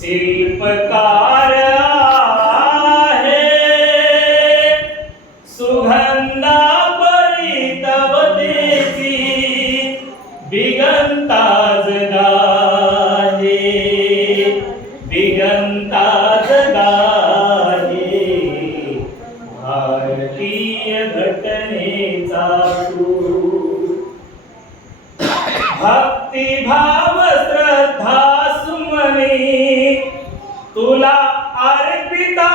शिल्पकार आहे सुगंधा परितवतेची दिगंता गाहे। बिगंताज गाहे। भारतीय घटनेचा तू भक्तिभाव सुमनी तुला अर्पिता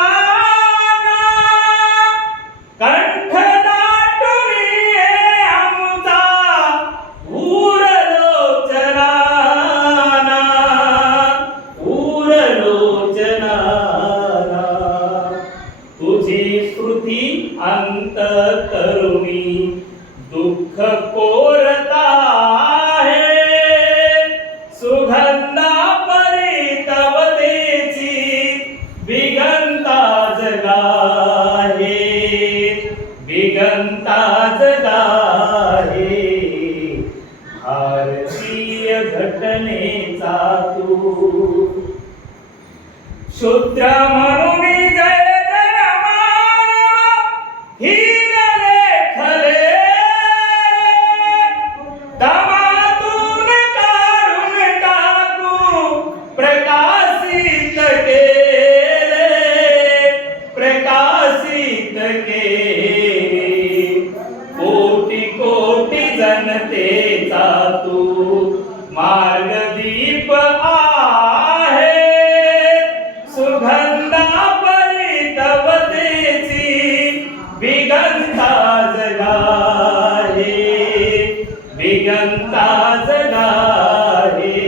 तुझी स्मृती अंत करुणी दुःख कोरता शूद्र म्हणून जय जय मानव हीन लेखले दमातून काढून टाकू प्रकाशित केले प्रकाशित केले कोटी कोटी जनतेचा तू मा विगंता जगाहे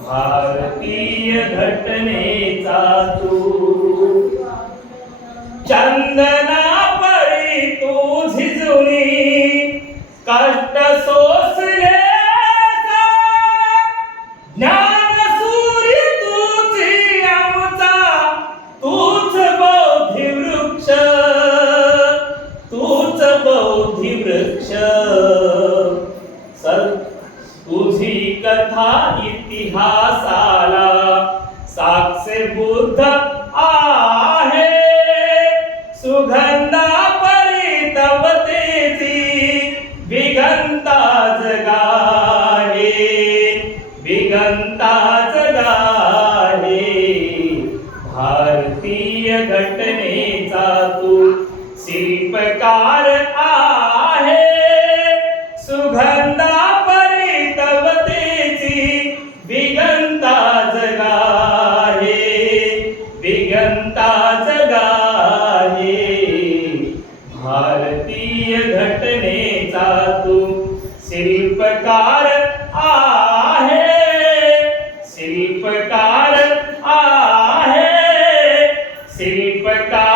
भारतीय घटनेचा तू. चंदना परी तू झिजुनी. कष्ट सोसले ज्ञान सूर्य तुझी आमचा. तूच बौद्धी वृक्ष. तूच बौद्धी वृक्ष. तुझी कथा इतिहासाला साक्ष बुद्ध आहे. सुगंधा परितवतेची विगंता जगाहे विगंता जगाहे भारतीय घटनेचा तू शिल्पकार भारतीय घटनेचा तू शिल्पकार आहे. शिल्पकार आहे. शिल्पकार